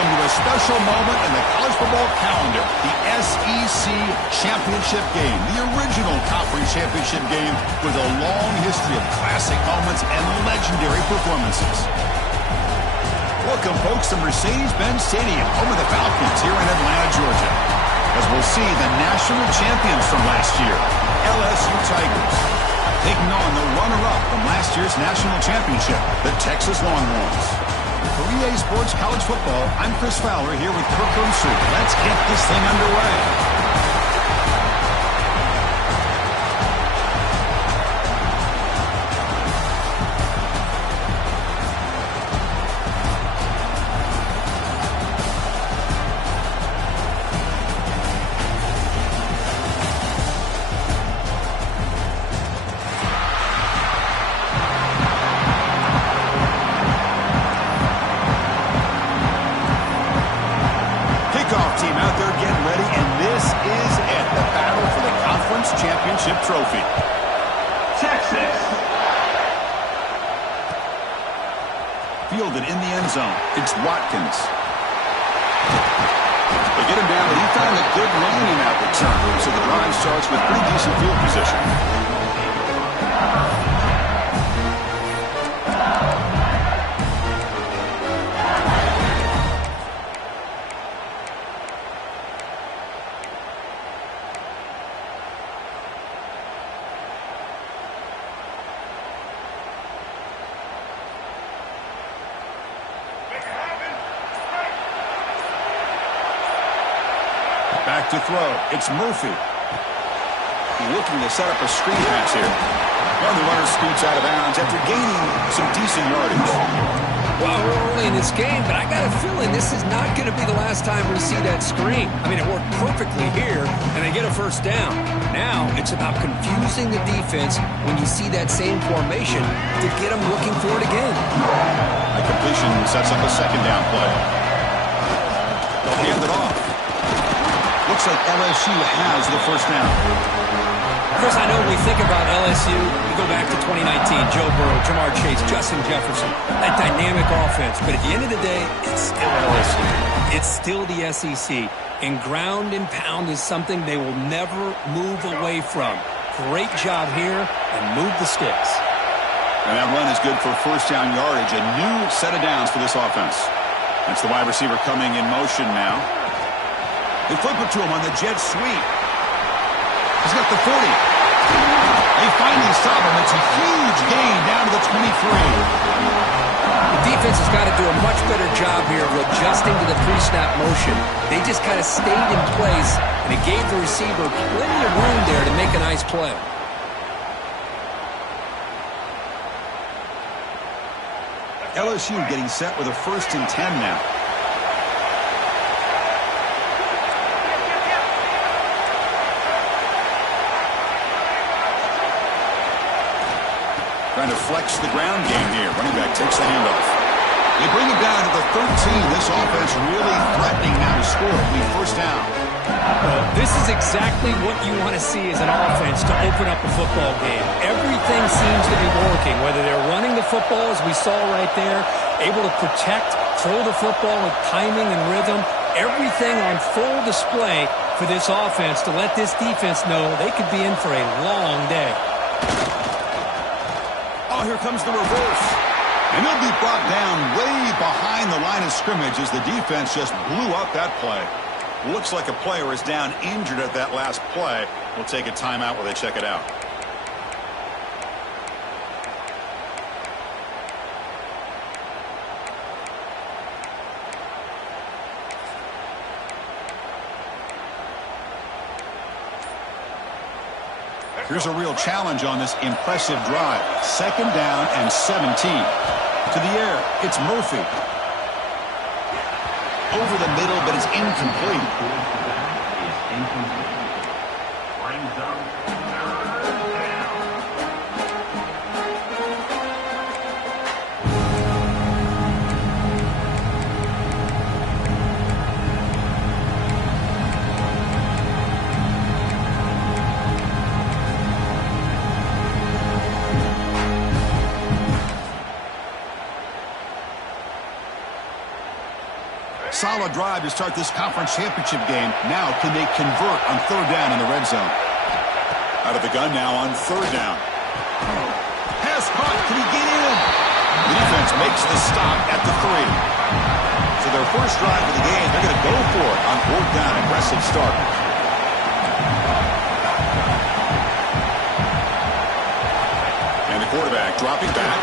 Welcome to a special moment in the college football calendar, the SEC Championship game, the original conference championship game with a long history of classic moments and legendary performances. Welcome, folks, to Mercedes-Benz Stadium, home of the Falcons here in Atlanta, Georgia, as we'll see the national champions from last year, LSU Tigers, taking on the runner-up from last year's national championship, the Texas Longhorns. For EA Sports College Football, I'm Chris Fowler here with Kirk Herbstreit. Let's get this thing underway. Trophy. Texas. Fielded in the end zone. It's Watkins. They get him down, but he found a good lane in that return. So the drive starts with pretty decent field position. Back to throw. It's Murphy. Looking to set up a screen pass here. Well, the runner scoots out of bounds after gaining some decent yardage. Well, we're early in this game, but I got a feeling this is not going to be the last time we see that screen. I mean, it worked perfectly here, and they get a first down. Now, it's about confusing the defense when you see that same formation to get them looking for it again. A completion sets up a second down play. They'll hand it off. Looks like LSU has the first down. Chris, I know when we think about LSU, we go back to 2019, Joe Burrow, Jamar Chase, Justin Jefferson, that dynamic offense. But at the end of the day, it's still LSU. It's still the SEC. And ground and pound is something they will never move away from. Great job here, and move the sticks. And that run is good for first down yardage. A new set of downs for this offense. That's the wide receiver coming in motion now. They flip it to him on the jet sweep. He's got the 40. They finally stop him. It's a huge gain down to the 23. The defense has got to do a much better job here of adjusting to the pre-snap motion. They just kind of stayed in place, and it gave the receiver plenty of room there to make a nice play. LSU getting set with a 1st and 10 now. Trying to flex the ground game here. Running back takes the handoff. They bring him down to the 13. This offense really threatening now to score the first down. This is exactly what you want to see as an offense to open up a football game. Everything seems to be working, whether they're running the football, as we saw right there, able to protect, throw the football with timing and rhythm. Everything on full display for this offense to let this defense know they could be in for a long day. Oh, here comes the reverse. And he'll be brought down way behind the line of scrimmage as the defense just blew up that play. Looks like a player is down injured at that last play. We'll take a timeout while they check it out. Here's a real challenge on this impressive drive. 2nd down and 17. To the air, it's Murphy. Over the middle, but it's incomplete. Brings up 3rd solid drive to start this conference championship game. Now, can they convert on third down in the red zone? Out of the gun now on third down. Pass caught. Can he get in? The defense makes the stop at the 3. So their first drive of the game, they're going to go for it on fourth down. Aggressive start. And the quarterback dropping back.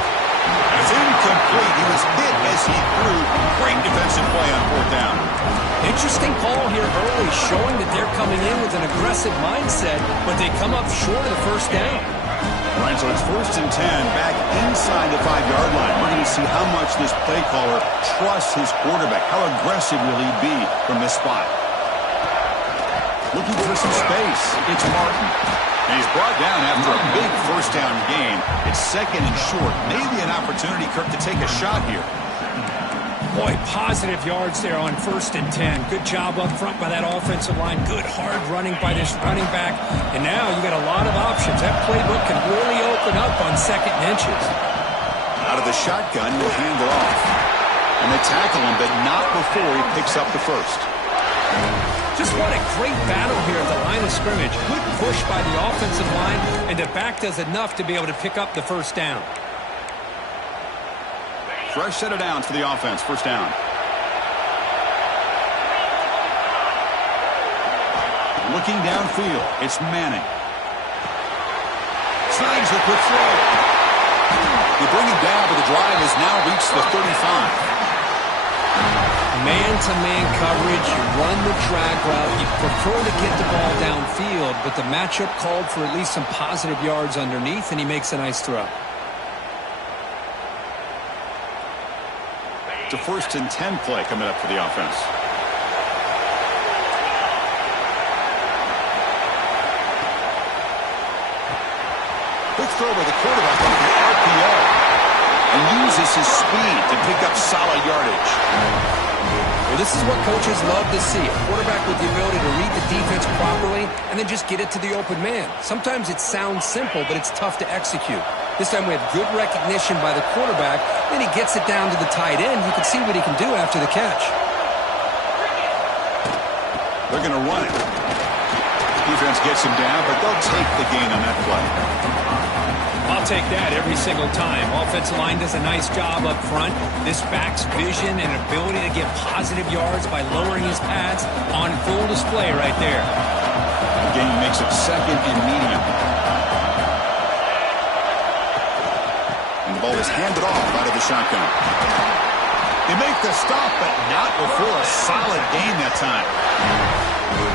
And it's incomplete. He was hit as he threw. Great defensive play on fourth down. Interesting call here early, showing that they're coming in with an aggressive mindset, but they come up short of the first down. Right, so it's 1st and 10, back inside the 5-yard line. We're going to see how much this play caller trusts his quarterback. How aggressive will he be from this spot? Looking for some space. It's Martin. And he's brought down after a big first down gain. It's 2nd and short. Maybe an opportunity, Kirk, to take a shot here. Boy, positive yards there on 1st and 10. Good job up front by that offensive line. Good hard running by this running back. And now you got a lot of options. That playbook can really open up on 2nd and inches. Out of the shotgun, he'll hand it off. And they tackle him, but not before he picks up the first. Just what a great battle here at the line of scrimmage. Good push by the offensive line, and the back does enough to be able to pick up the first down. Fresh set of downs for the offense. First down. Looking downfield. It's Manning. Slides the quick throw. You bring him down, but the drive has now reached the 35. Man-to-man coverage. You run the drag route. You prefer to get the ball downfield, but the matchup called for at least some positive yards underneath, and he makes a nice throw. It's a 1st and 10 play coming up for the offense. Quick throw by the quarterback on the RPO. And uses his speed to pick up solid yardage. Well, this is what coaches love to see. A quarterback with the ability to read the defense properly and then just get it to the open man. Sometimes it sounds simple, but it's tough to execute. This time we have good recognition by the quarterback, then he gets it down to the tight end. You can see what he can do after the catch. They're going to run it. Defense gets him down, but they'll take the gain on that play. I'll take that every single time. Offensive line does a nice job up front. This back's vision and ability to get positive yards by lowering his pads on full display right there. Again, he makes it 2nd and medium. And the ball is handed off out of the shotgun. They make the stop, but not before a solid gain that time.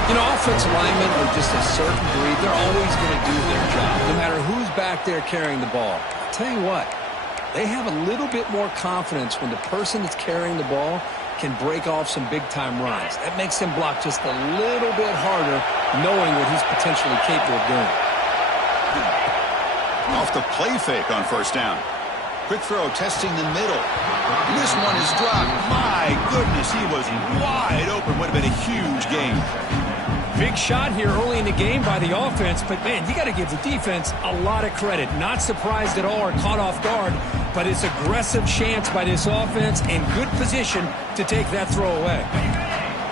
You know, offensive linemen are just a certain breed. They're always going to do their job, no matter who's back there carrying the ball. I'll tell you what, they have a little bit more confidence when the person that's carrying the ball can break off some big-time runs. That makes them block just a little bit harder, knowing what he's potentially capable of doing. Off the play fake on first down. Quick throw, testing the middle. And this one is dropped. My goodness, he was wide open. Would have been a huge gain. Big shot here early in the game by the offense, but, man, you got to give the defense a lot of credit. Not surprised at all or caught off guard, but it's aggressive chance by this offense in good position to take that throw away.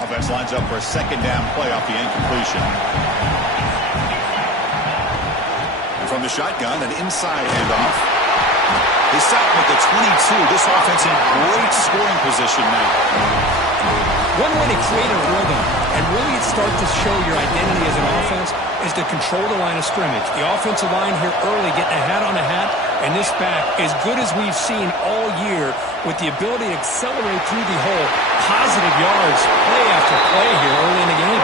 Offense lines up for a 2nd down play off the incompletion. And from the shotgun, an inside handoff. They stop him at the 22. This offense in great scoring position now. One way to create a rhythm and really start to show your identity as an offense is to control the line of scrimmage. The offensive line here early getting a hat on a hat, and this back, as good as we've seen all year, with the ability to accelerate through the hole, positive yards, play after play here early in the game.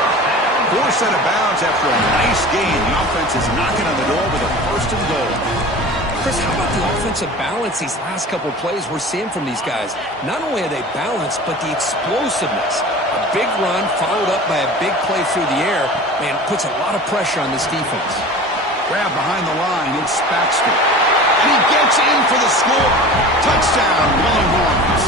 4 set of bounds after a nice gain. The offense is knocking on the door with a 1st and goal. Chris, how about the offensive balance these last couple of plays we're seeing from these guys? Not only are they balanced, but the explosiveness. A big run followed up by a big play through the air, man, puts a lot of pressure on this defense. Grab behind the line, it's Baxter. And he gets in for the score. Touchdown, Longhorns.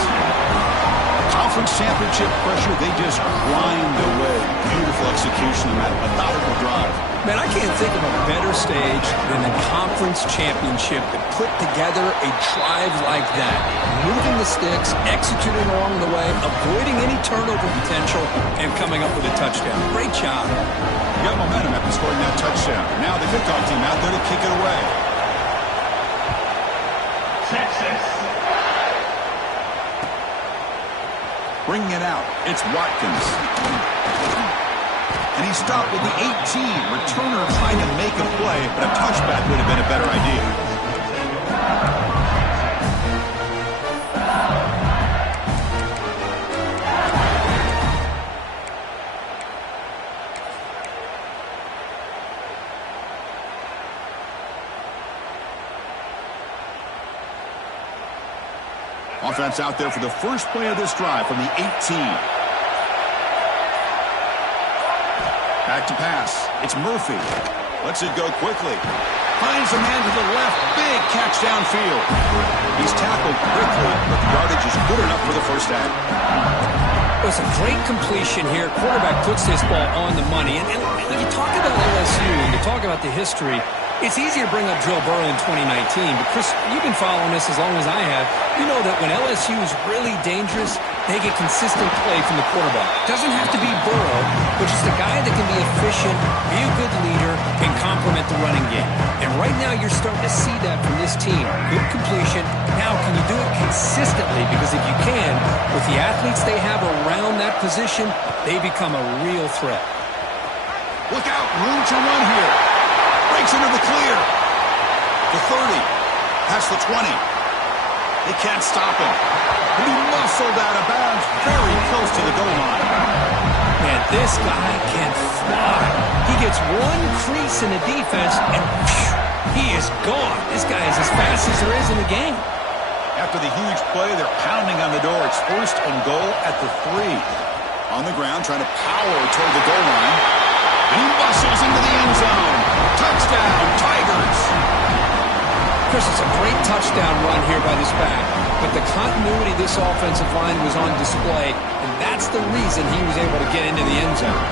Conference championship pressure, they just grind away. Beautiful execution on that methodical drive. Man, I can't think of a better stage than the conference championship to put together a drive like that. Moving the sticks, executing along the way, avoiding any turnover potential, and coming up with a touchdown. Great job. You got momentum after scoring that touchdown. Now the kickoff team out there to kick it away. Texas. Bringing it out, it's Watkins. And he stopped with the 18. Returner trying to make a play, but a touchback would have been a better idea. Offense out there for the first play of this drive from the 18. Back to pass. It's Murphy. Lets it go quickly. Finds a man to the left. Big catch downfield. He's tackled quickly, but the yardage is good enough for the first down. It was a great completion here. Quarterback puts this ball on the money. And when you talk about LSU and you talk about the history, it's easy to bring up Joe Burrow in 2019. But, Chris, you've been following this as long as I have. You know that when LSU is really dangerous, they get consistent play from the quarterback. Doesn't have to be Burrow, but just a guy that can be efficient, be a good leader, and complement the running game. And right now you're starting to see that from this team. Good completion. Now, can you do it consistently? Because if you can, with the athletes they have around that position, they become a real threat. Look out. Room to run here. Breaks into the clear. The 30. Past the 20. They can't stop him. And he muscled out of bounds very close to the goal line. Man, this guy can fly. He gets one crease in the defense, and whew, he is gone. This guy is as fast as there is in the game. After the huge play, they're pounding on the door. It's first and goal at the 3. On the ground, trying to power toward the goal line. And he muscles into the end zone. Touchdown, Tigers. Chris, it's a great touchdown run here by this back. But the continuity of this offensive line was on display, and that's the reason he was able to get into the end zone.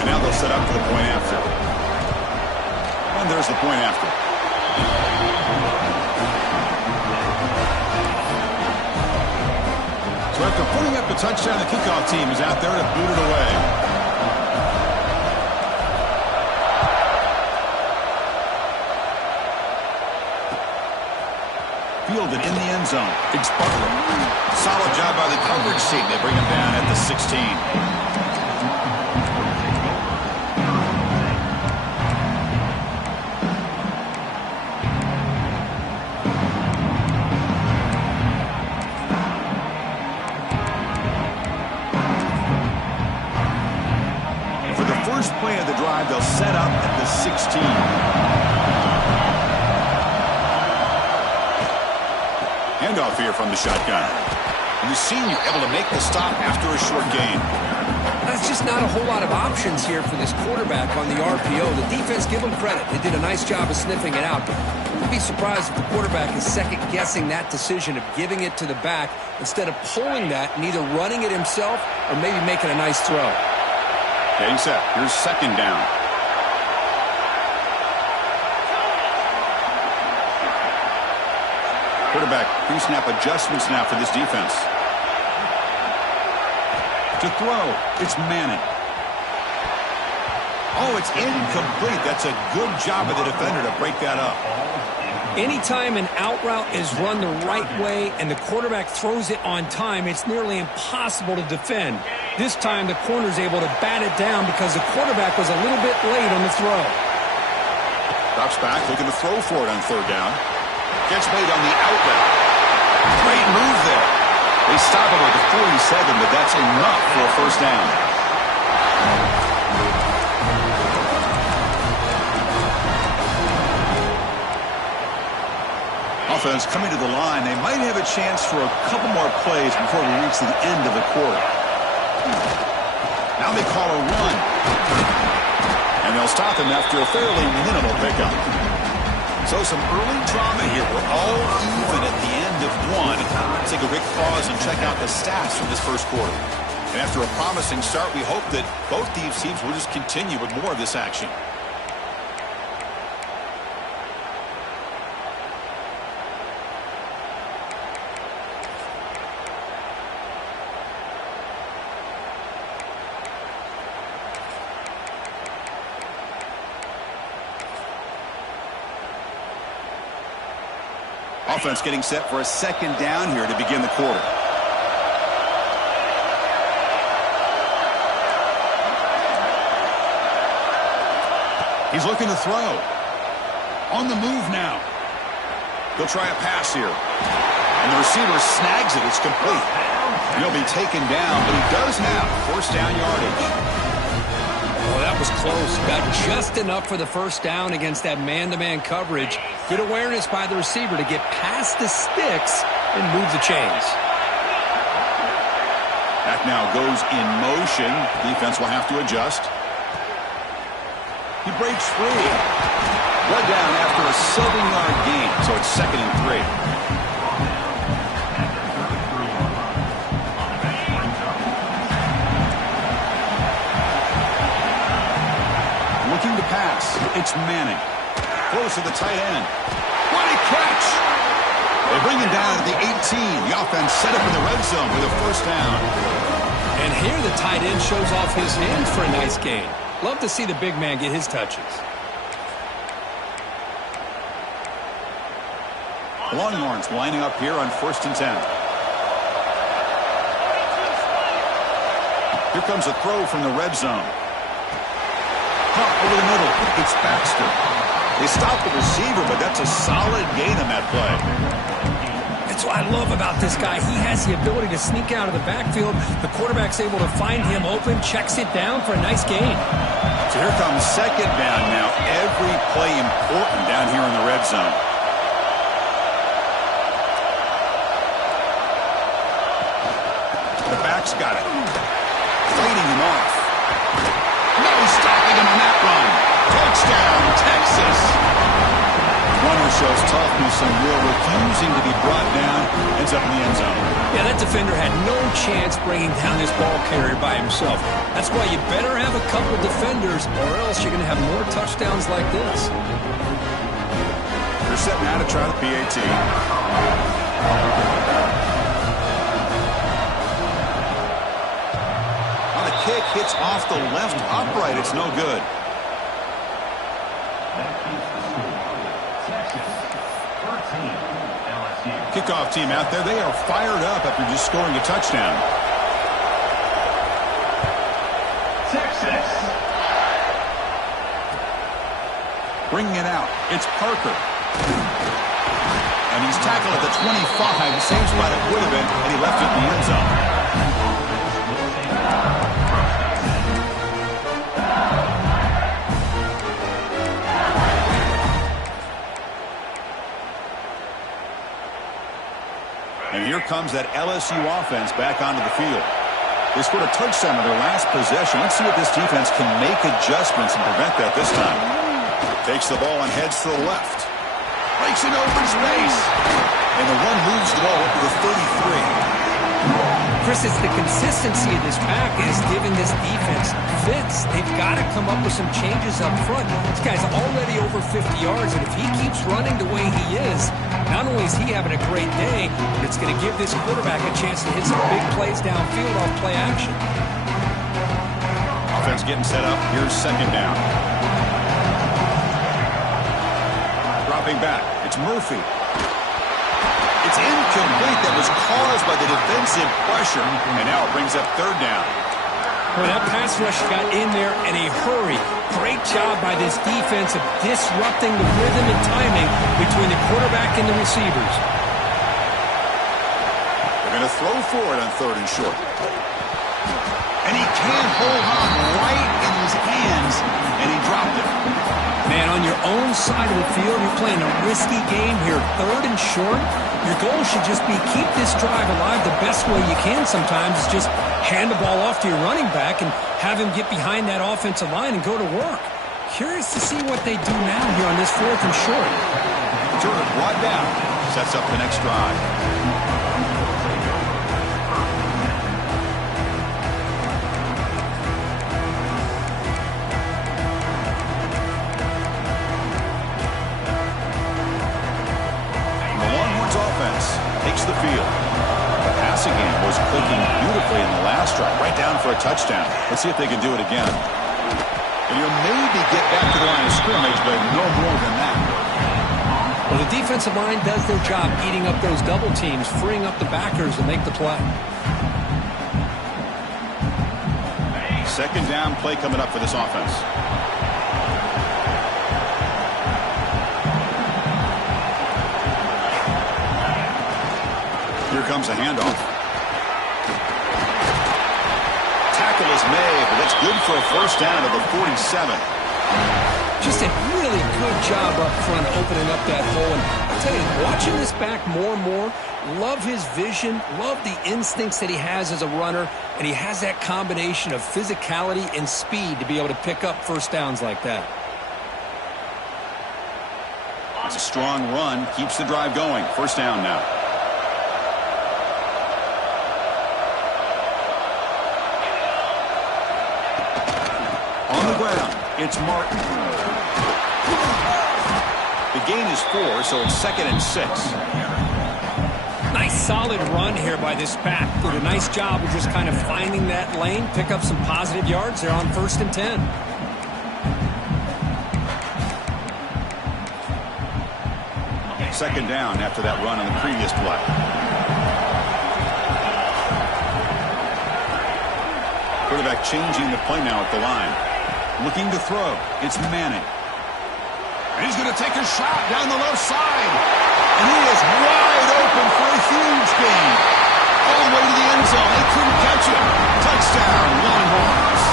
And now they'll set up for the point after. And there's the point after. So after putting up the touchdown, the kickoff team is out there to boot it away. Fielded in the end zone. It's Butler. Solid job by the coverage team. They bring him down at the 16. And for the first play of the drive, they'll set up at the 16. Handoff here from the shotgun. And the senior able to make the stop after a short gain. That's just not a whole lot of options here for this quarterback on the RPO. The defense, give them credit. They did a nice job of sniffing it out. I wouldn't be surprised if the quarterback is second-guessing that decision of giving it to the back instead of pulling that and either running it himself or maybe making a nice throw. Getting set. Here's second down. Quarterback pre-snap adjustments now for this defense. To throw, it's Manning. Oh, it's incomplete. That's a good job of the defender to break that up. Anytime an out route is run the right way and the quarterback throws it on time, it's nearly impossible to defend. This time the corner's able to bat it down because the quarterback was a little bit late on the throw. Drops back, looking to throw for it on third down. Gets made on the outlet. Great move there. They stop him at the 47, but that's enough for a first down. Offense coming to the line. They might have a chance for a couple more plays before we reach the end of the quarter. Now they call a run. And they'll stop him after a fairly minimal pickup. So some early drama here. We're all even at the end of one. Let's take a quick pause and check out the stats from this first quarter. And after a promising start, we hope that both these teams will just continue with more of this action. Offense getting set for a second down here to begin the quarter. He's looking to throw. On the move now. He'll try a pass here. And the receiver snags it. It's complete. He'll be taken down, but he does have first down yardage. Oh, that was close. Got just enough for the first down against that man-to-man coverage. Good awareness by the receiver to get past the sticks and move the chains. Back now goes in motion. Defense will have to adjust. He breaks free. Led down after a 7-yard gain, so it's 2nd and 3. Looking to pass. It's Manning. Close to the tight end. What a catch! They bring him down at the 18. The offense set up in the red zone with a first down. And here the tight end shows off his hands for a nice gain. Love to see the big man get his touches. Longhorns lining up here on 1st and 10. Here comes a throw from the red zone. Caught over the middle. It's Baxter. They stop the receiver, but that's a solid gain on that play. That's what I love about this guy. He has the ability to sneak out of the backfield. The quarterback's able to find him open, checks it down for a nice gain. So here comes 2nd down now. Every play important down here in the red zone. The back's got it. Fighting him off. No stopping him on that run. Touchdown, Texas. Runner shows toughness and will, refusing to be brought down. Ends up in the end zone. Yeah, that defender had no chance bringing down this ball carrier by himself. That's why you better have a couple defenders, or else you're going to have more touchdowns like this. They're set now to try the PAT. On the kick, hits off the left upright. It's no good. Kickoff team out there. They are fired up after just scoring a touchdown. Texas. Bringing it out. It's Parker. And he's tackled at the 25. Same spot it would have been, and he left it in the end zone. And here comes that LSU offense back onto the field. They scored a touchdown on their last possession. Let's see if this defense can make adjustments and prevent that this time. Takes the ball and heads to the left. Breaks it open space. And the run moves the ball up to the 33. Chris, it's the consistency of this pack is giving this defense fits. They've got to come up with some changes up front. This guy's already over 50 yards, and if he keeps running the way he is, not only is he having a great day, but it's going to give this quarterback a chance to hit some big plays downfield off play action. Offense getting set up. Here's 2nd down. Dropping back. It's Murphy. It's incomplete. That was caused by the defensive pressure. And now it brings up 3rd down. Well, that pass rush got in there in a hurry. Great job by this defense of disrupting the rhythm and timing between the quarterback and the receivers. They're going to throw for it on 3rd and short. And he can't hold on right in his hands, and he dropped it. Man, on your own side of the field, you're playing a risky game here. 3rd and short. Your goal should just be keep this drive alive the best way you can sometimes is just hand the ball off to your running back and have him get behind that offensive line and go to work. Curious to see what they do now here on this 4th and short. Jordan brought down. Sets up the next drive. takes the field. The passing game was clicking beautifully in the last drive, right down for a touchdown. Let's see if they can do it again. And you'll maybe get back to the line of scrimmage, but no more than that. Well, the defensive line does their job eating up those double teams, freeing up the backers to make the play. Second down play coming up for this offense. Here comes a handoff. Tackle is made, but that's good for a first down at the 47. Just a really good job up front opening up that hole. And I'll tell you, watching this back more and more, love his vision, love the instincts that he has as a runner, and he has that combination of physicality and speed to be able to pick up first downs like that. It's a strong run, keeps the drive going. First down now. On the ground, it's Martin. The gain is 4, so it's 2nd and 6. Nice solid run here by this back. Did a nice job of just kind of finding that lane, pick up some positive yards there on 1st and 10. Second down after that run on the previous play. Quarterback changing the play now at the line. Looking to throw. It's Manning. And he's going to take a shot down the left side. And he is wide open for a huge gain. All the way to the end zone. They couldn't catch him. Touchdown, Longhorns.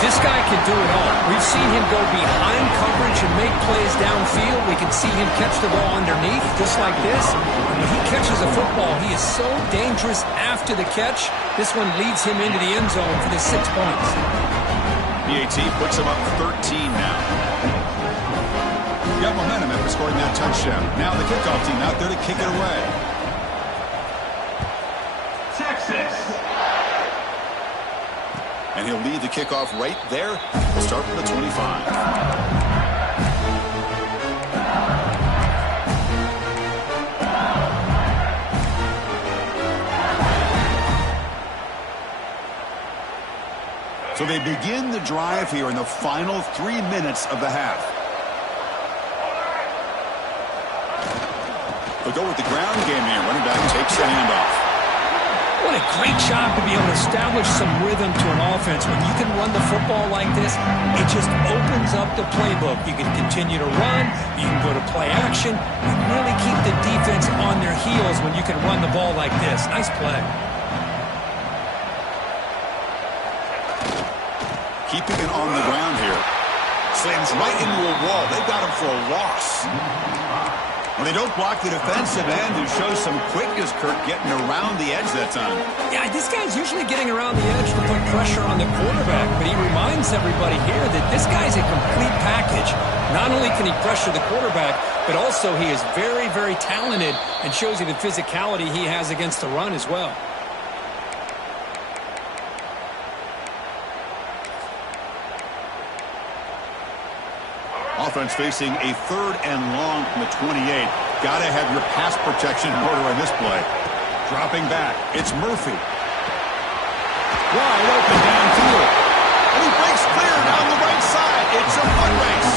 This guy can do it all. We've seen him go behind coverage and make plays downfield. We can see him catch the ball underneath, just like this. When he catches a football, he is so dangerous after the catch. This one leads him into the end zone for the 6 points. PAT puts him up 13 now. Got momentum after scoring that touchdown. Now the kickoff team out there to kick it away. Texas. And he'll lead the kickoff right there. We'll start from the 25. So they begin the drive here in the final 3 minutes of the half. They'll go with the ground game here. Running back takes the handoff. What a great job to be able to establish some rhythm to an offense. When you can run the football like this, it just opens up the playbook. You can continue to run. You can go to play action. You really keep the defense on their heels when you can run the ball like this. Nice play. Keeping it on the ground here. Slams right into a wall. They got him for a loss. When they don't block the defensive end, who shows some quickness, Kirk, getting around the edge that time. Yeah, this guy's usually getting around the edge to put pressure on the quarterback, but he reminds everybody here that this guy's a complete package. Not only can he pressure the quarterback, but also he is very, very talented and shows you the physicality he has against the run as well. Offense facing a 3rd and long from the 28. Got to have your pass protection in order on this play. Dropping back. It's Murphy. Wide open downfield. And he breaks clear down the right side. It's a foot race.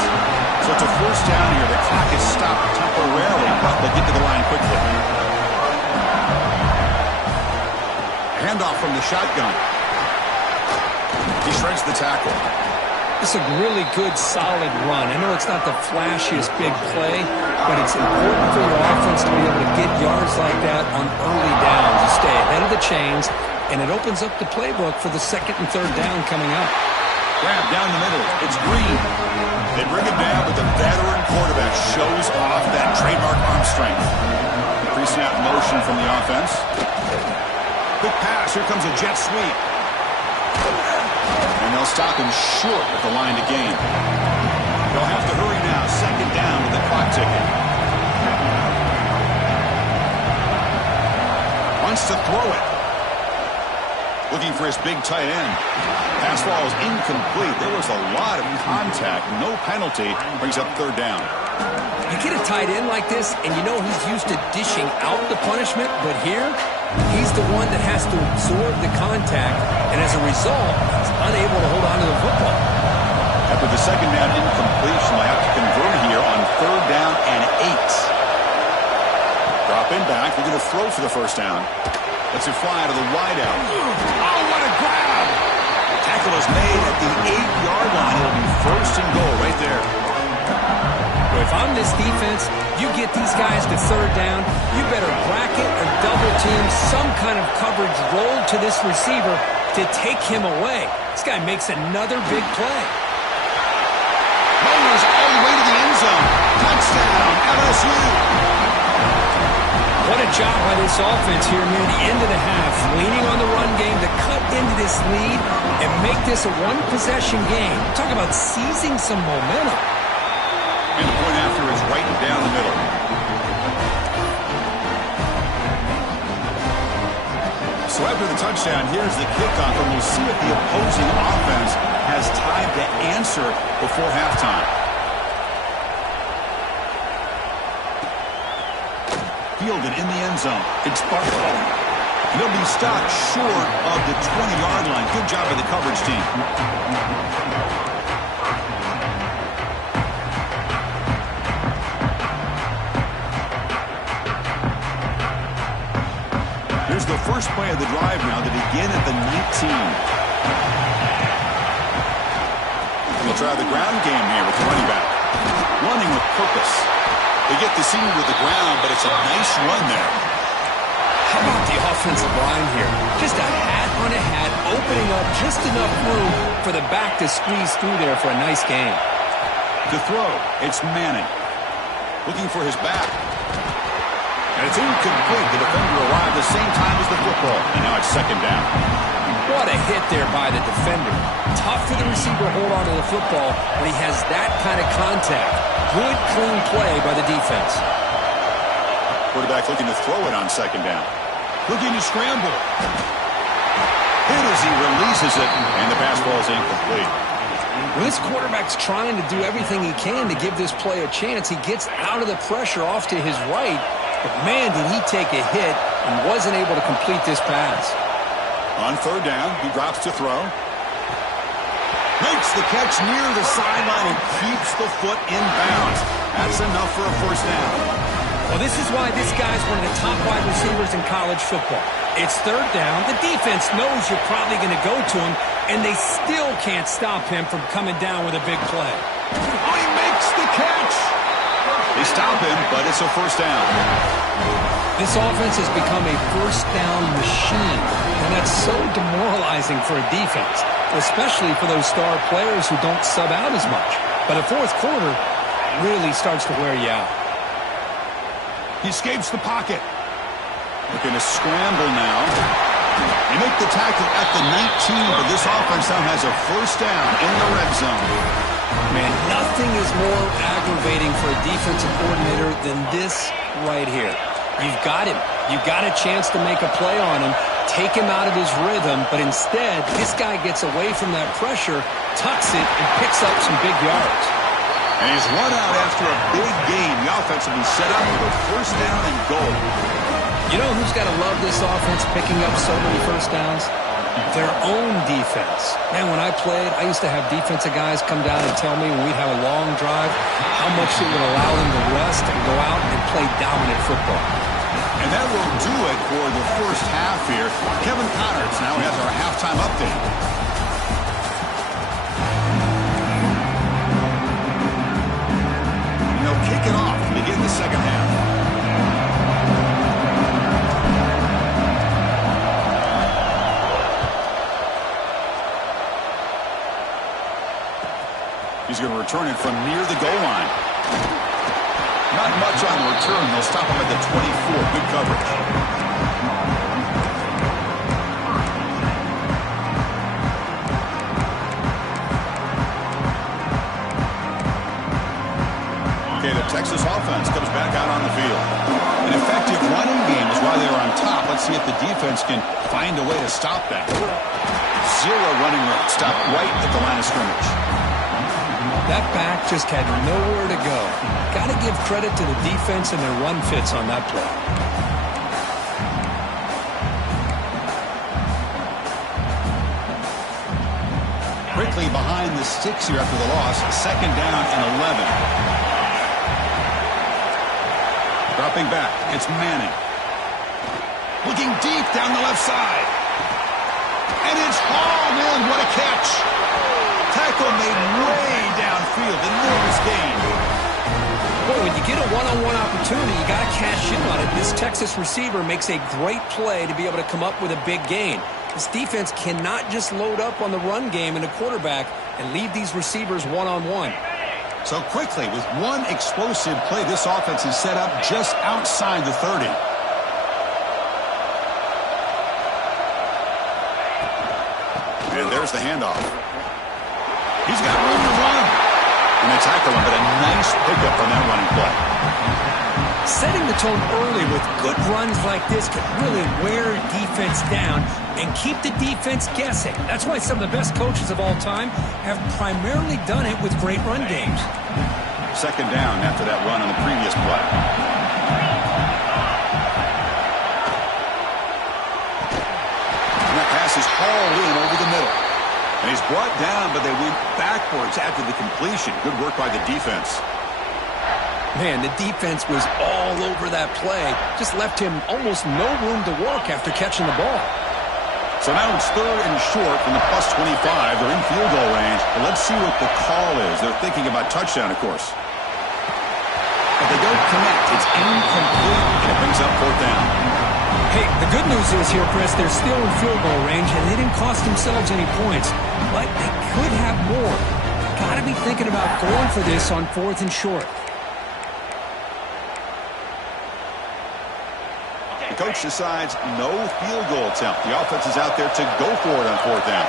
So it's a first down here. The clock is stopped temporarily, but they'll get to the line quickly. Handoff from the shotgun. He shreds the tackle. It's a really good, solid run. I know it's not the flashiest big play, but it's important for your offense to be able to get yards like that on early downs to stay ahead of the chains, and it opens up the playbook for the 2nd and 3rd down coming up. Grab down the middle. It's Green. They bring him down, but the veteran quarterback shows off that trademark arm strength. Pre-snap motion from the offense. Quick pass. Here comes a jet sweep. And they'll stop him short at the line to gain. They'll have to hurry now. 2nd down with the clock ticking. Wants to throw it. Looking for his big tight end. Pass ball is incomplete. There was a lot of contact. No penalty. Brings up 3rd down. You get a tight end like this, and you know he's used to dishing out the punishment, but here, he's the one that has to absorb the contact, and as a result, he's unable to hold on to the football. After the second down incompletion, they have to convert here on 3rd down and 8. Drop in back. They're going to throw for the first down. Lets it fly to the wideout. Oh, what a grab! Tackle is made at the 8-yard line. It'll be 1st and goal right there. If I'm this defense, you get these guys to 3rd down, you better bracket or double team some kind of coverage roll to this receiver to take him away. This guy makes another big play. Rolls all the way to the end zone. Touchdown, LSU. What a job by this offense here near the end of the half, leaning on the run game to cut into this lead and make this a one-possession game. Talk about seizing some momentum. And the point after is right down the middle. So after the touchdown, here's the kickoff, and we'll see if the opposing offense has time to answer before halftime. Fielded in the end zone. It's Barkley. He'll be stopped short of the 20-yard line. Good job by the coverage team. Here's the first play of the drive now to begin at the 19. We'll try the ground game here with the running back. Running with purpose. They get the senior to the ground, but it's a nice run there. How about the offensive line here? Just a hat on a hat, opening up just enough room for the back to squeeze through there for a nice gain. To throw, it's Manning. Looking for his back. And it's incomplete. The defender arrived the same time as the football. And now it's 2nd down. What a hit there by the defender. Tough for the receiver to hold on to the football when he has that kind of contact. Good, clean play by the defense. Quarterback looking to throw it on 2nd down. Looking to scramble. Hit as he releases it, and the pass ball is incomplete. When this quarterback's trying to do everything he can to give this play a chance, he gets out of the pressure off to his right. But, man, did he take a hit and wasn't able to complete this pass. On 3rd down, he drops to throw. Makes the catch near the sideline and keeps the foot in bounds. That's enough for a 1st down. Well, this is why this guy's one of the top wide receivers in college football. It's 3rd down. The defense knows you're probably going to go to him, and they still can't stop him from coming down with a big play. Oh, he makes the catch. They stop him, but it's a 1st down. This offense has become a 1st down machine, and that's so demoralizing for a defense, especially for those star players who don't sub out as much. But the 4th quarter really starts to wear you out. He escapes the pocket. Looking to scramble now. They make the tackle at the 19, but this offense now has a 1st down in the red zone. Man, nothing is more aggravating for a defensive coordinator than this right here. You've got him. You've got a chance to make a play on him, take him out of his rhythm, but instead, this guy gets away from that pressure, tucks it, and picks up some big yards. And he's run out after a big gain. The offense will be set up with a 1st down and goal. You know who's got to love this offense picking up so many 1st downs? Their own defense. Man, when I played, I used to have defensive guys come down and tell me when we'd have a long drive how much it would allow them to rest and go out and play dominant football. And that will do it for the 1st half here. Kevin Connors now has our halftime update. And they'll kick it off to begin the 2nd half. He's going to return it from near the goal line. Not much on the return. They'll stop him at the 24. Good coverage. Okay, the Texas offense comes back out on the field. An effective running game is why they're on top. Let's see if the defense can find a way to stop that. 0 running route. Stopped right at the line of scrimmage. That back just had nowhere to go. Got to give credit to the defense and their run fits on that play. Quickly behind the sticks here after the loss. 2nd down and 11. Dropping back. It's Manning. Looking deep down the left side. And it's hauled in. What a catch. Tackle made way downfield. Enormous gain. Boy, when you get a one-on-one opportunity, you got to cash in on it. This Texas receiver makes a great play to be able to come up with a big gain. This defense cannot just load up on the run game and the quarterback and leave these receivers one-on-one. So quickly, with one explosive play, this offense is set up just outside the 30. And there's the handoff. He's got room to run. And they tackle him, but a nice pickup on that running play. Setting the tone early with good runs like this can really wear defense down and keep the defense guessing. That's why some of the best coaches of all time have primarily done it with great run games. 2nd down after that run on the previous play. And that pass is hauled in over the middle. And he's brought down, but they went backwards after the completion. Good work by the defense. Man, the defense was all over that play. Just left him almost no room to work after catching the ball. So now it's 3rd and short from the +25. They're in field goal range. But let's see what the call is. They're thinking about touchdown, of course. But they don't connect. It's incomplete. And it brings up 4th down. Hey, the good news is here, Chris, they're still in field goal range, and they didn't cost themselves any points. But they could have more. Got to be thinking about going for this on 4th and short. The coach decides no field goal attempt. The offense is out there to go for it on 4th down.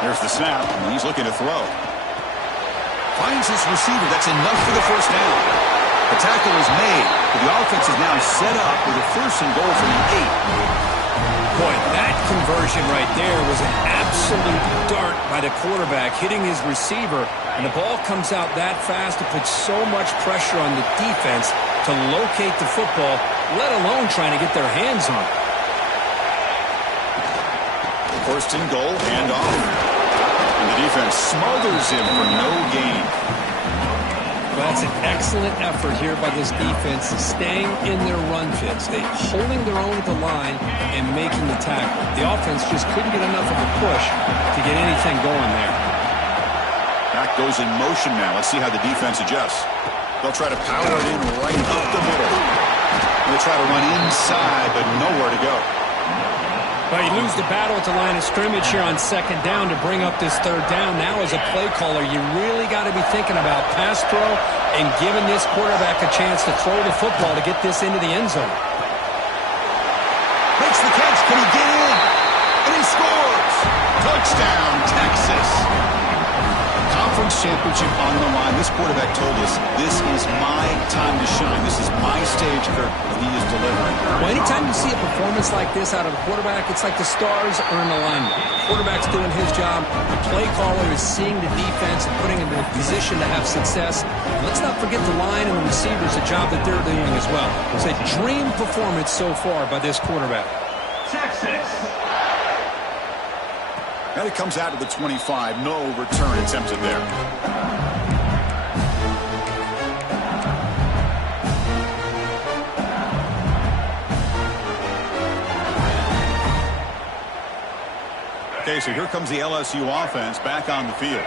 There's the snap, and he's looking to throw. Finds his receiver. That's enough for the 1st down. The tackle is made, but the offense is now set up with a 1st and goal from the 8. Boy, that conversion right there was an absolute dart by the quarterback, hitting his receiver, and the ball comes out that fast to put so much pressure on the defense to locate the football, let alone trying to get their hands on it. 1st and goal, handoff. And the defense smothers him for no gain. Well, that's an excellent effort here by this defense, staying in their run fits. They're holding their own at the line and making the tackle. The offense just couldn't get enough of a push to get anything going there. Back goes in motion now. Let's see how the defense adjusts. They'll try to power it in right up the middle. They'll try to run inside, but nowhere to go. Well, you lose the battle at the line of scrimmage here on 2nd down to bring up this 3rd down. Now, as a play caller, you really got to be thinking about pass pro and giving this quarterback a chance to throw the football to get this into the end zone. Makes the catch. Can he get in? And he scores. Touchdown, Texas. Conference championship on the line. This quarterback told us, this is my time to shine. This is my stage, Kirk, and he is delivering. Well, anytime you see a performance like this out of a quarterback, it's like the stars are in alignment. The quarterback's doing his job. The play caller is seeing the defense and putting him in a position to have success. And let's not forget the line and the receivers, the job that they're doing as well. It's a dream performance so far by this quarterback. Texas. Now he comes out to the 25. No return attempted there. Okay, so here comes the LSU offense back on the field.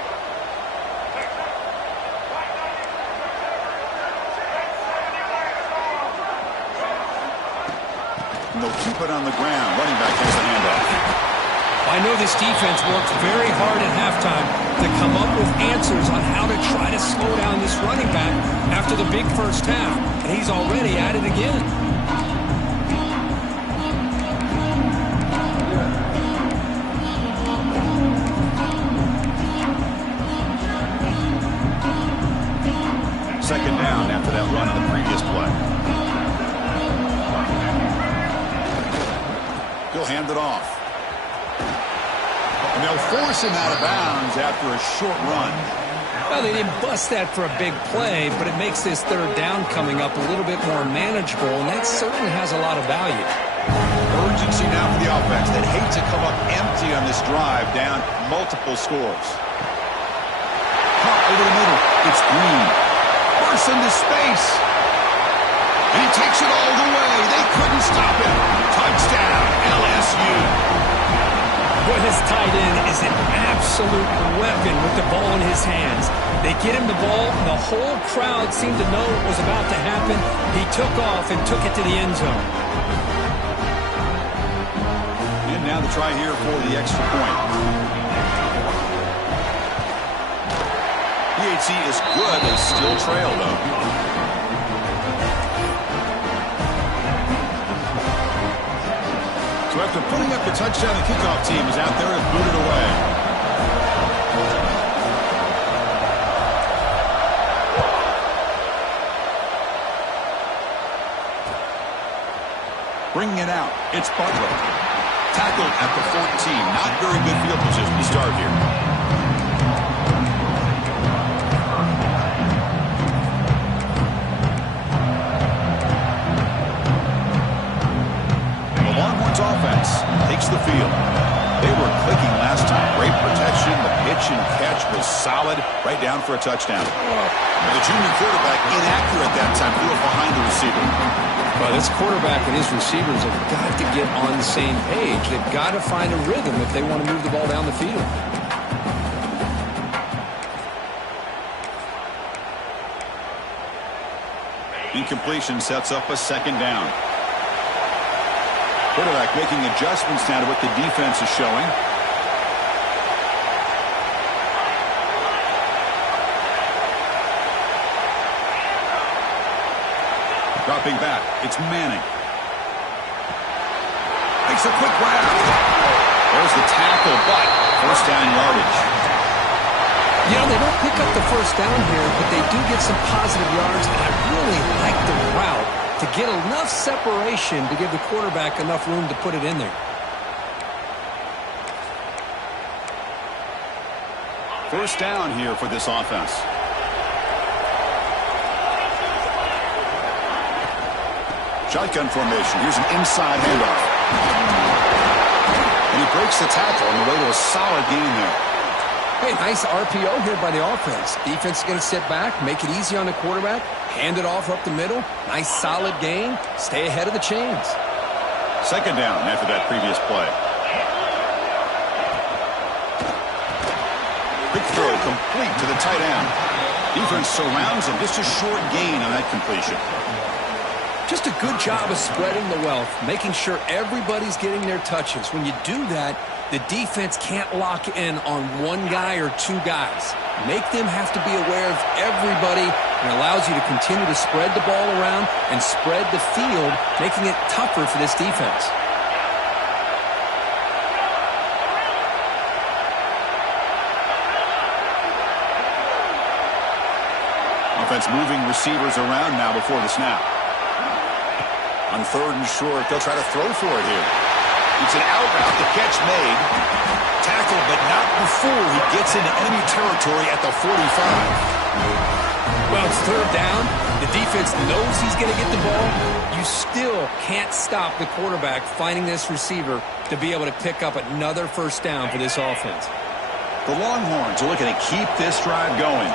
And they'll keep it on the ground. Running back has the handoff. I know this defense worked very hard at halftime to come up with answers on how to try to slow down this running back after the big 1st half. And he's already at it again. Second down after that run on the previous play. He'll hand it off. And they'll force him out of bounds after a short run. Well, they didn't bust that for a big play, but it makes this third down coming up a little bit more manageable, and that certainly has a lot of value. Urgency now for the offense that hate to come up empty on this drive, down multiple scores. Pop over the middle. It's Green. Bursts into space. And he takes it all the way. They couldn't stop him. Touchdown, LSU. Boy, this tight end is an absolute weapon with the ball in his hands. They get him the ball, and the whole crowd seemed to know what was about to happen. He took off and took it to the end zone. And now the try here for the extra point. PHC is good. They still trail, though. So after putting up the touchdown, the kickoff team is out there and booted away. Bringing it out, it's Butler. Tackled at the 14. Not very good field position to start here. Offense takes the field. They were clicking last time. Great protection. The pitch and catch was solid. Right down for a touchdown. The junior quarterback inaccurate that time. Threw it behind the receiver. Well, this quarterback and his receivers have got to get on the same page. They've got to find a rhythm if they want to move the ball down the field. Incompletion sets up a second down. Quarterback making adjustments now to what the defense is showing. Dropping back, it's Manning. Makes a quick grab. There's the tackle, but first down yardage. You know, they don't pick up the first down here, but they do get some positive yards, and I really like the route to get enough separation to give the quarterback enough room to put it in there. First down here for this offense. Shotgun formation. Here's an inside handoff. And he breaks the tackle on the way to a solid gain there. Hey, nice RPO here by the offense. Defense is going to sit back, make it easy on the quarterback, hand it off up the middle. Nice solid gain. Stay ahead of the chains. Second down after that previous play. Quick throw complete to the tight end. Defense surrounds him. Just a short gain on that completion. Just a good job of spreading the wealth, making sure everybody's getting their touches. When you do that, the defense can't lock in on one guy or two guys. Make them have to be aware of everybody, and allows you to continue to spread the ball around and spread the field, making it tougher for this defense. Offense moving receivers around now before the snap. On third and short, they'll try to throw for it here. It's an out route, the catch made. Tackle, but not before he gets into enemy territory at the 45. Well, it's third down. The defense knows he's going to get the ball. You still can't stop the quarterback finding this receiver to be able to pick up another first down for this offense. The Longhorns are looking to keep this drive going.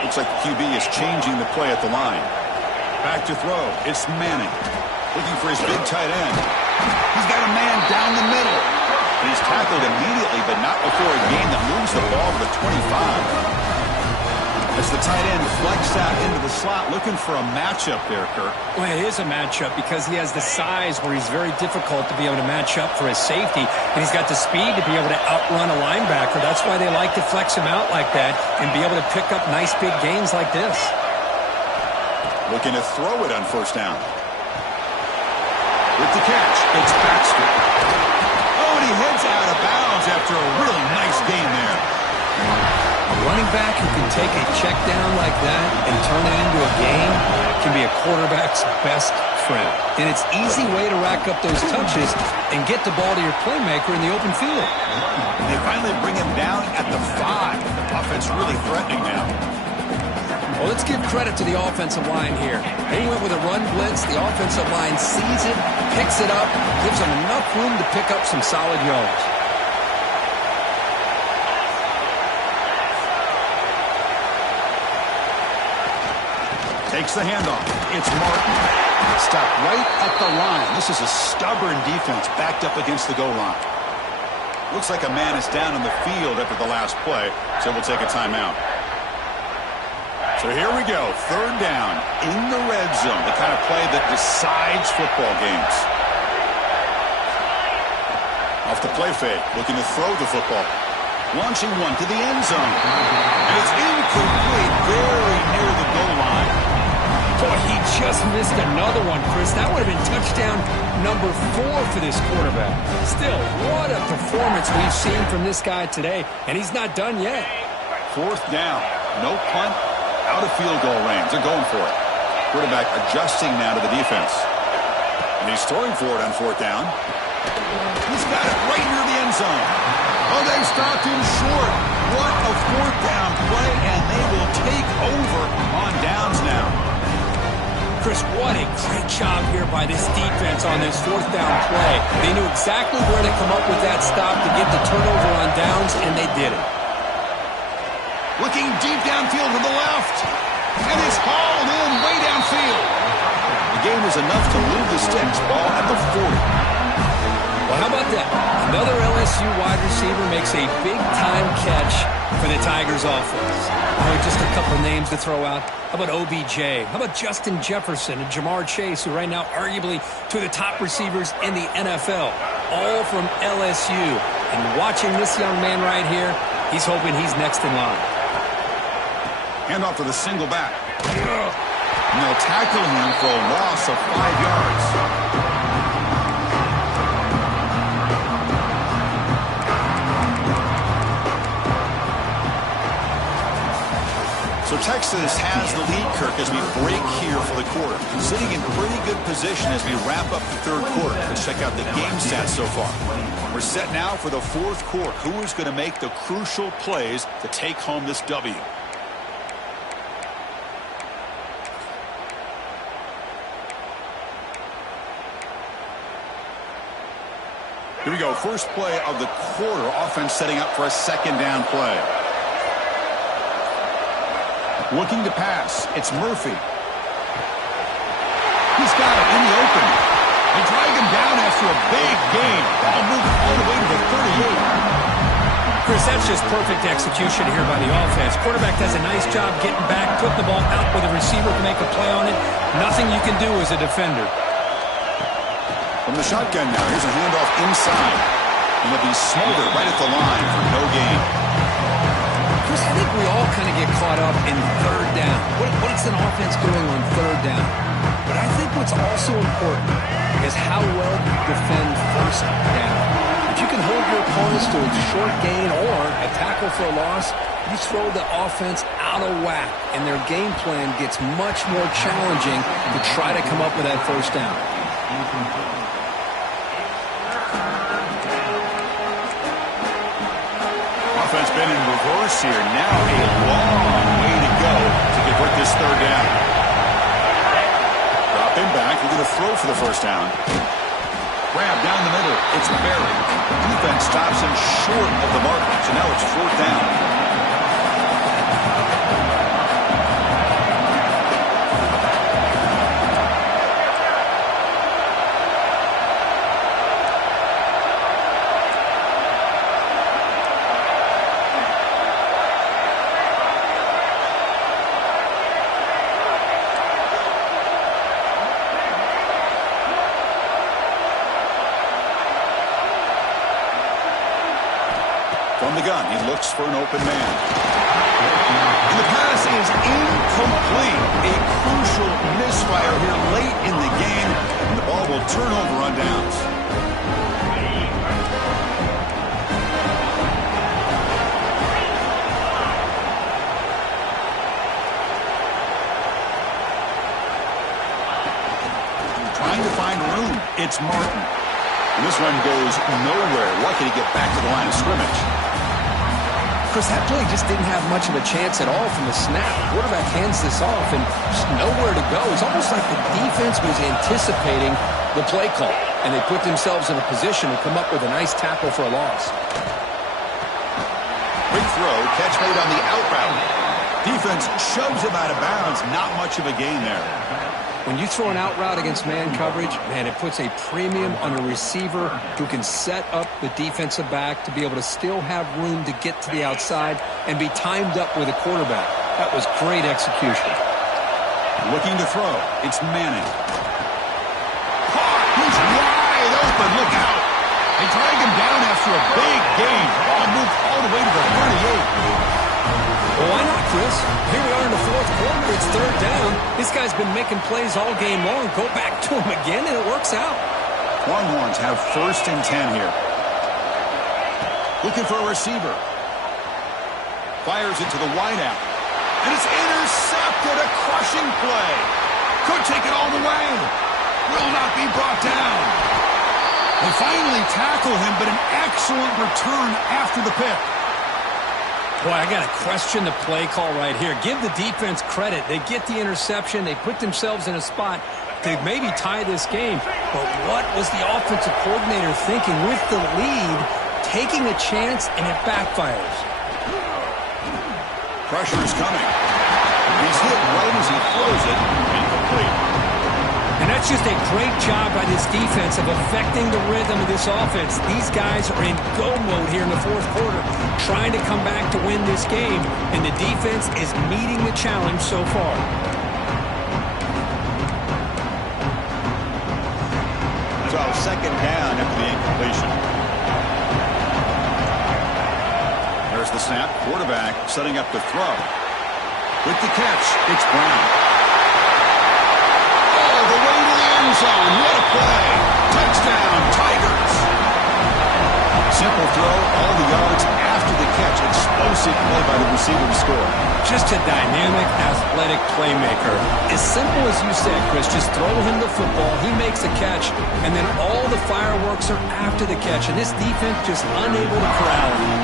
Looks like the QB is changing the play at the line. Back to throw. It's Manning. Looking for his big tight end. He's got a man down the middle. And he's tackled immediately, but not before a gain that moves the ball to the 25. As the tight end flexed out into the slot, looking for a matchup there, Kirk. Well, it is a matchup because he has the size where he's very difficult to be able to match up for his safety, and he's got the speed to be able to outrun a linebacker. That's why they like to flex him out like that and be able to pick up nice big gains like this. Looking to throw it on first down. With the catch, it's Baxter. Oh, and he heads out of bounds after a really nice gain there. A running back who can take a check down like that and turn it into a gain, can be a quarterback's best friend. And it's an easy way to rack up those touches and get the ball to your playmaker in the open field. And they finally bring him down at the 5. Offense really threatening now. Well, let's give credit to the offensive line here. They went with a run blitz. The offensive line sees it, picks it up, gives them enough room to pick up some solid yards. Takes the handoff. It's Martin. Stopped right at the line. This is a stubborn defense backed up against the goal line. Looks like a man is down in the field after the last play, so we'll take a timeout. So here we go, 3rd down in the red zone, the kind of play that decides football games. Off the play fake, looking to throw the football. Launching one to the end zone. And it's incomplete, very near the goal line. Boy, he just missed another one, Chris. That would have been touchdown number 4 for this quarterback. Still, what a performance we've seen from this guy today, and he's not done yet. 4th down, no punt. Out of field goal range. They're going for it. Quarterback adjusting now to the defense. And he's throwing for it on 4th down. He's got it right near the end zone. Oh, they stopped him short. What a 4th down play, and they will take over on downs now. Chris, what a great job here by this defense on this 4th down play. They knew exactly where to come up with that stop to get the turnover on downs, and they did it. Looking deep downfield to the left. And it's hauled in way downfield. The game is enough to move the sticks. Ball at the 40. Well, how about that? Another LSU wide receiver makes a big-time catch for the Tigers offense. Oh, just a couple of names to throw out. How about OBJ? How about Justin Jefferson and Jamar Chase, who right now arguably two of the top receivers in the NFL, all from LSU. And watching this young man right here, he's hoping he's next in line. Handoff to the single back. And they'll tackle him for a loss of 5 yards. So Texas has the lead, Kirk, as we break here for the quarter. Sitting in pretty good position as we wrap up the 3rd quarter. Let's check out the game stats so far. We're set now for the 4th quarter. Who is going to make the crucial plays to take home this W? Here we go. First play of the quarter. Offense setting up for a 2nd down play. Looking to pass. It's Murphy. He's got it in the open. They drag him down after a big gain. Ball moving all the way to the 38. Chris, that's just perfect execution here by the offense. Quarterback does a nice job getting back, putting the ball out where the receiver can make a play on it. Nothing you can do as a defender. From the shotgun now, here's a handoff inside. And it'll be smothered right at the line for no gain. Chris, I think we all kind of get caught up in 3rd down. What is an offense doing on 3rd down? But I think what's also important is how well you defend 1st down. If you can hold your opponents to a short gain or a tackle for a loss, you throw the offense out of whack, and their game plan gets much more challenging to try to come up with that 1st down. Offense been in reverse here. Now a long way to go to convert this 3rd down. Drop him back. We're going to throw for the 1st down. Grab down the middle. It's Barry. Defense stops him short of the mark. So now it's 4th down. From the gun, he looks for an open man. And the pass is incomplete. A crucial misfire here late in the game. And the ball will turn over on downs. trying to find room. It's Martin. And this run goes nowhere. Lucky to get back to the line of scrimmage. Chris, that play just didn't have much of a chance at all from the snap. Quarterback hands this off and just nowhere to go. It's almost like the defense was anticipating the play call, and they put themselves in a position to come up with a nice tackle for a loss. Quick throw, catch made on the out route. Defense shoves him out of bounds. Not much of a gain there. When you throw an out route against man coverage, man, it puts a premium on a receiver who can set up the defensive back to be able to still have room to get to the outside and be timed up with a quarterback. That was great execution. Looking to throw. It's Manning. Caught! He's wide open. Look out. They drag him down after a big gain. Ball moved all the way to the 38. Well, why not, Chris? Here we are in the fourth quarter. It's third down. This guy's been making plays all game long. Go back to him again, and it works out. Longhorns have 1st and 10 here. Looking for a receiver. Fires it to the wideout. And it's intercepted. A crushing play. Could take it all the way. Will not be brought down. They finally tackle him, but an excellent return after the pick. Boy, I got to question the play call right here. Give the defense credit. They get the interception. They put themselves in a spot to maybe tie this game. But what was the offensive coordinator thinking with the lead, taking a chance, and it backfires? Pressure is coming. He's hit right as he throws it. Incomplete. And that's just a great job by this defense of affecting the rhythm of this offense. These guys are in go mode here in the fourth quarter, trying to come back to win this game, and the defense is meeting the challenge so far. So 2nd down after the incompletion. There's the snap. Quarterback setting up the throw. With the catch, it's Brown. Zone. What a play. Touchdown, Tigers. Simple throw, all the yards after the catch. Explosive play by the receiver to score. Just a dynamic, athletic playmaker. As simple as you said, Chris, just throw him the football, he makes the catch, and then all the fireworks are after the catch, and this defense just unable to corral him.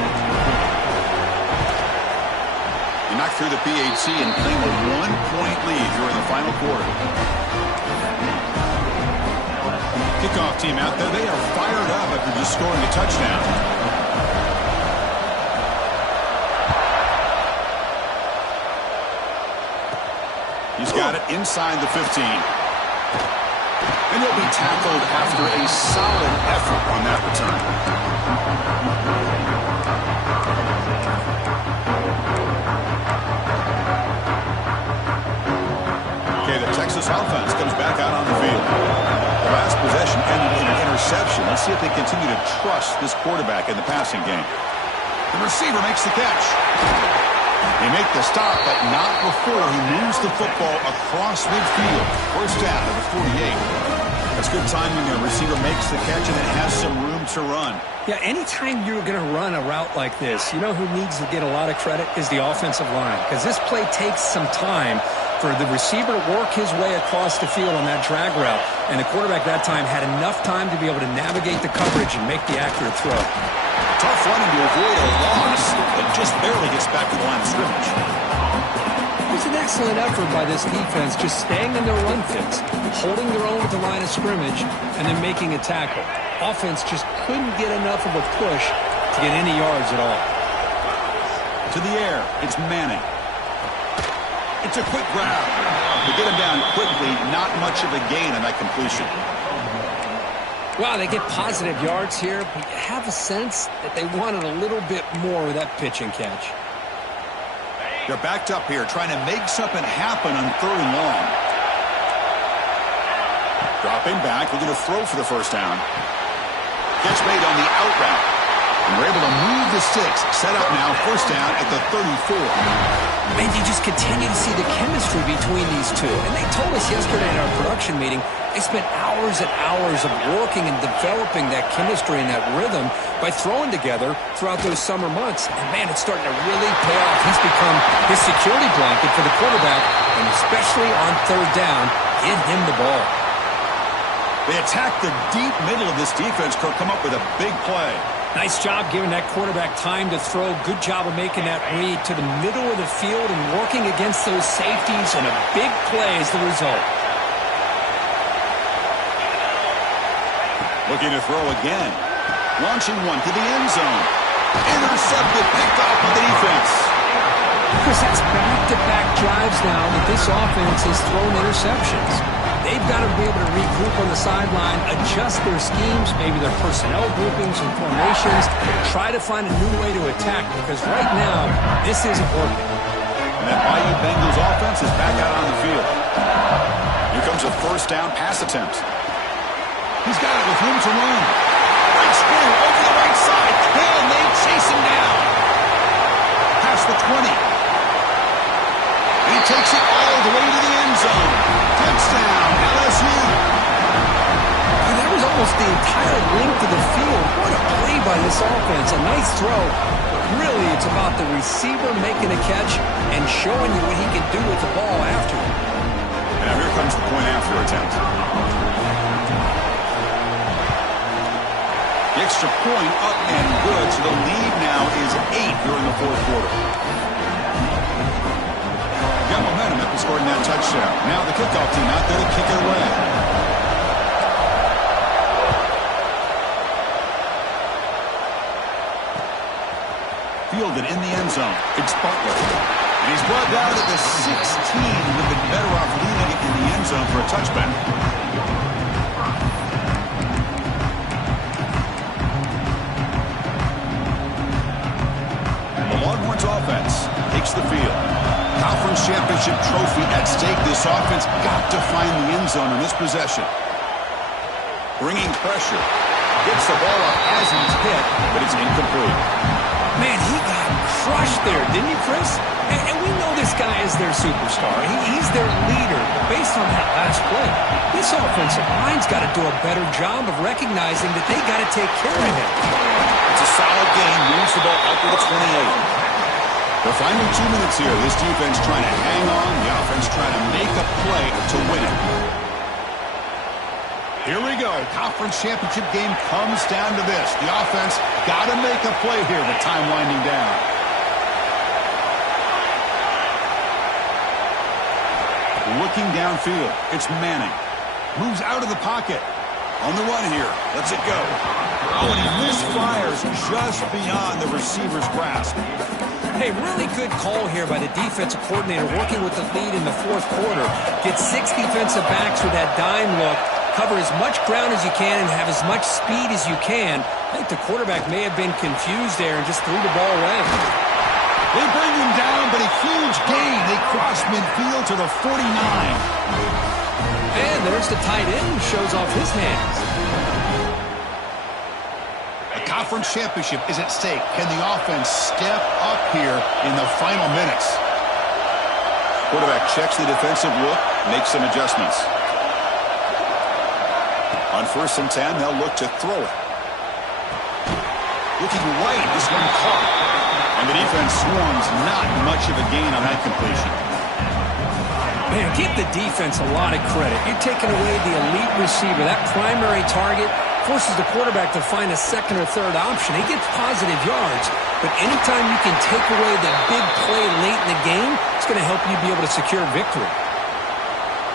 You knock through the PHC and claim a 1-point lead here in the final quarter. Kickoff team out there. They are fired up after just scoring a touchdown. He's got it inside the 15. And he'll be tackled after a solid effort on that return. Okay, the Texas offense comes back out on the field. The last possession ended in an interception. Let's see if they continue to trust this quarterback in the passing game. The receiver makes the catch. They make the stop, but not before he moves the football across midfield. First down at the 48. That's good timing. The receiver makes the catch and then has some room to run. Yeah, anytime you're going to run a route like this, you know who needs to get a lot of credit is the offensive line, because this play takes some time for the receiver to work his way across the field on that drag route. And the quarterback that time had enough time to be able to navigate the coverage and make the accurate throw. Tough running to avoid a loss, but just barely gets back to the line of scrimmage. It was an excellent effort by this defense, just staying in their run fits, holding their own at the line of scrimmage, and then making a tackle. Offense just couldn't get enough of a push to get any yards at all. To the air, it's Manning. It's a quick grab. To get him down quickly, not much of a gain on that completion. Wow, they get positive yards here, but you have a sense that they wanted a little bit more with that pitch and catch. They're backed up here, trying to make something happen on 3rd and long. Dropping back, looking to throw for the first down. Catch made on the out route. And we're able to move the sticks. Set up now, first down at the 34. And you just continue to see the chemistry between these two. And they told us yesterday in our production meeting, they spent hours and hours of working and developing that chemistry and that rhythm by throwing together throughout those summer months. And, man, it's starting to really pay off. He's become his security blanket for the quarterback, and especially on 3rd down, give him the ball. They attack the deep middle of this defense, Kirk, come up with a big play. Nice job giving that quarterback time to throw. Good job of making that read to the middle of the field and working against those safeties, and a big play is the result. Looking to throw again. Launching one to the end zone. Intercepted, picked off by the defense. Chris, that's back-to-back drives now that this offense has thrown interceptions. They've got to be able to regroup on the sideline, adjust their schemes, maybe their personnel groupings and formations, try to find a new way to attack, because right now, this isn't working. And that Bayou Bengals offense is back out on the field. Here comes a first down pass attempt. He's got it with room to run. Breaks through over the right side. Can they chase him down? Past the 20. He takes it all the way to the end zone. Touchdown, LSU. And that was almost the entire length of the field. What a play by this offense. A nice throw. But really, it's about the receiver making a catch and showing you what he can do with the ball after it. And now here comes the point after attempt. The extra point up and good, so the lead now is 8 here in the fourth quarter. Got momentum after scoring that touchdown. Now the kickoff team out there to kick it away. Fielded in the end zone. It's Butler. And he's brought down at the 16. Would have been better off leaving it in the end zone for a touchback. Longhorns offense takes the field. Conference championship trophy at stake. This offense got to find the end zone in this possession. Bringing pressure. Gets the ball up as he's hit, but it's incomplete. Man, he got crushed there, didn't he, Chris? And we know this guy is their superstar. He's their leader. Based on that last play, this offensive line's got to do a better job of recognizing that they got to take care of him. It's a solid game. Moves the ball out to the 28. The final 2 minutes here. This defense trying to hang on. The offense trying to make a play to win it. Here we go. Conference championship game comes down to this. The offense got to make a play here with time winding down. Looking downfield. It's Manning. Moves out of the pocket. On the run here. Lets it go. Oh, and he misfires just beyond the receiver's grasp. Hey, really good call here by the defensive coordinator working with the lead in the fourth quarter. Get 6 defensive backs with that dime look. Cover as much ground as you can and have as much speed as you can. I think the quarterback may have been confused there and just threw the ball away. They bring him down, but a huge gain. They cross midfield to the 49. And there's the tight end who shows off his hands. The conference championship is at stake. Can the offense step up here in the final minutes? Quarterback checks the defensive look, makes some adjustments. On 1st and 10, they'll look to throw it. Looking right, this one caught. And the defense swarms, not much of a gain on that completion. Man, give the defense a lot of credit. You're taking away the elite receiver. That primary target forces the quarterback to find a second or third option. He gets positive yards, but anytime you can take away the big play late in the game, it's going to help you be able to secure victory.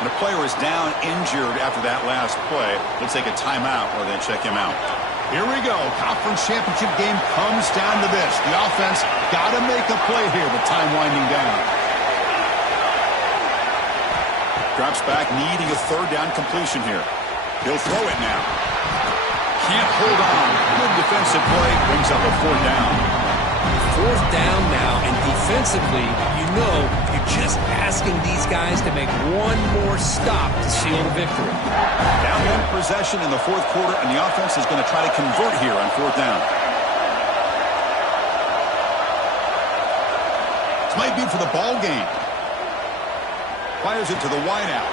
When a player is down injured after that last play, they'll take a timeout or then check him out. Here we go. Conference championship game comes down to this. The offense got to make a play here with time winding down. Drops back, needing a 3rd down completion here. He'll throw it now. Can't hold on. Good defensive play. Brings up a 4th down. 4th down now, and defensively, you know you're just asking these guys to make one more stop to seal the victory. Down 1 possession in the 4th quarter, and the offense is going to try to convert here on 4th down. This might be for the ball game. Fires it to the wideout.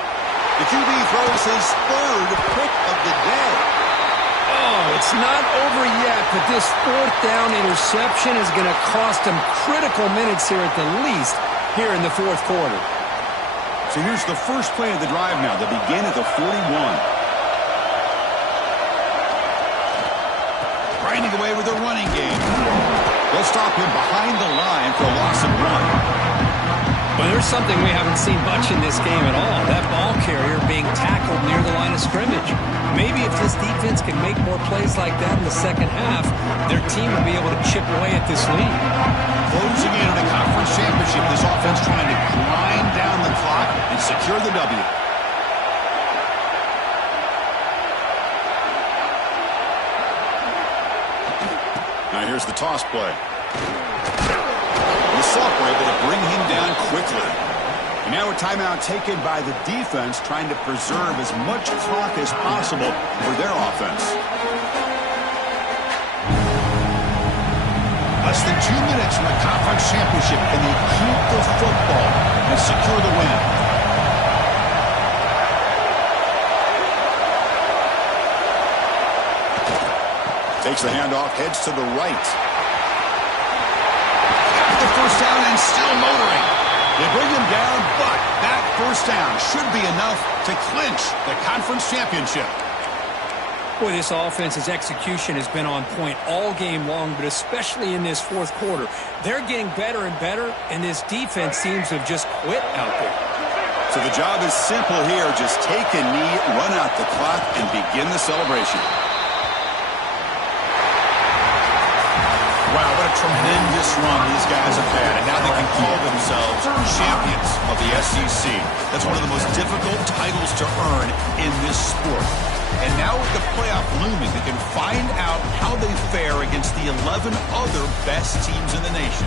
The QB throws his 3rd pick of the day. Oh, it's not over yet, but this 4th down interception is going to cost him critical minutes here at the least here in the 4th quarter. So here's the first play of the drive now. They begin at the 41. grinding away with their running game. They'll stop him behind the line for a loss of 1. Well, there's something we haven't seen much in this game at all. That ball carrier being tackled near the line of scrimmage. Maybe if this defense can make more plays like that in the second half, their team will be able to chip away at this lead. Closing in on a conference championship, this offense trying to grind down the clock and secure the W. Now here's the toss play. The Sox were able to bring him down quickly. And now a timeout taken by the defense, trying to preserve as much clock as possible for their offense. Less than 2 minutes from a conference championship. Can they keep the football and secure the win? Takes the handoff, heads to the right. The first down and still motoring. They bring him down, but that first down should be enough to clinch the conference championship. Boy, this offense's execution has been on point all game long, but especially in this fourth quarter. They're getting better and better, and this defense seems to have just quit out there. So the job is simple here. Just take a knee, run out the clock, and begin the celebration. Wow, what a tremendous run these guys have had, and now they can call themselves champions of the SEC. That's one of the most difficult titles to earn in this sport. And now with the playoff looming, they can find out how they fare against the 11 other best teams in the nation.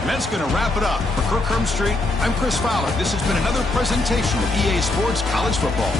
And that's going to wrap it up. For Kirk Hermstreet, I'm Chris Fowler. This has been another presentation of EA Sports College Football.